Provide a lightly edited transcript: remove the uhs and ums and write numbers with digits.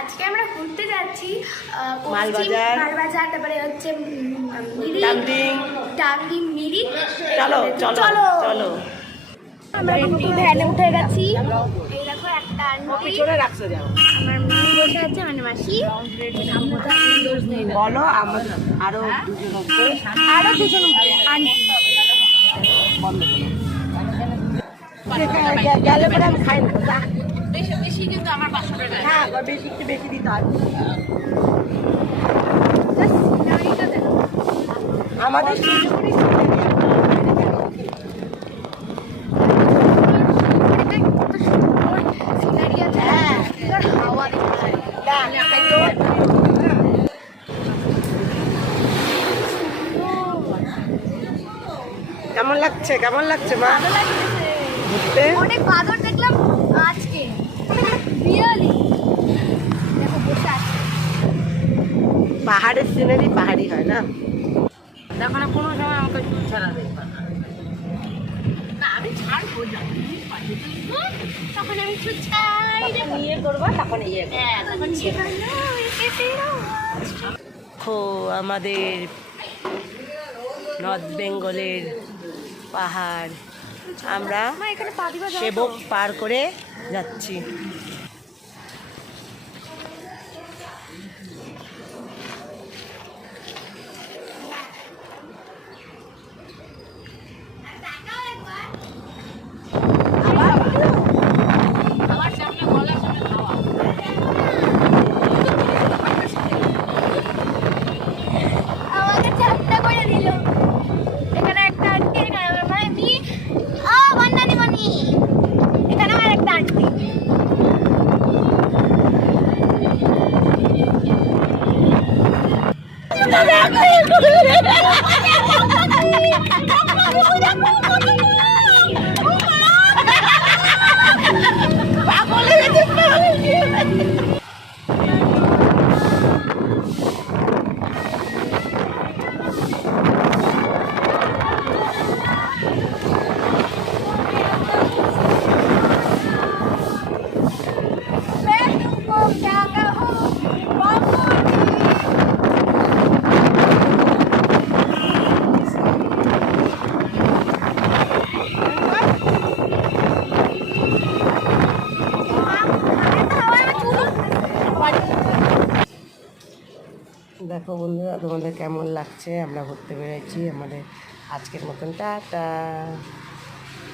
আজকে আমরা ঘুরতে যাচ্ছি মালবাজার, তারপরে হচ্ছে ডাংরি মিরি। চলো চলো চলো আমরা নতুন ভ্যানে উঠে গেছি। এই দেখো একটা আন্টি আমার মা বসে আছে, মানে মাসি। বলো আরো দুজন উঠবে আন্টি। গেলে পরে আমি খাই না, বেশি কিন্তু আমার 500 টাকা। হ্যাঁ বেশি একটু বেশি দিতে হবে। আমাদের কেমন লাগছে মা ঘুরতে? অনেক বাদর দেখলাম আজকে, রিয়েলি। দেখো বসে আছে, পাহাড়ের সিনারি পাহাড়ি হয় না? দেখো না কোনো সময় আমাকে চুল ছাড়া দেয় না, আমি ছাড়বো তখন আমি একটু চাই ইয়ে করবো তখন তখন আমাদের নর্থ বেঙ্গলের পাহাড়, আমরা এখানে পা দিবা সেবক পার করে যাচ্ছি। আমাকে চাপটা করে দিল। এখানে একটা আন্টি, এখানে আমার মামি। বন্যানি মনি, এখানে আমার একটা আন্টি। দেখো বন্ধুরা, তোমাদের কেমন লাগছে? আমরা ঘুরতে বেরোচ্ছি। আমাদের আজকের মতন টাটা।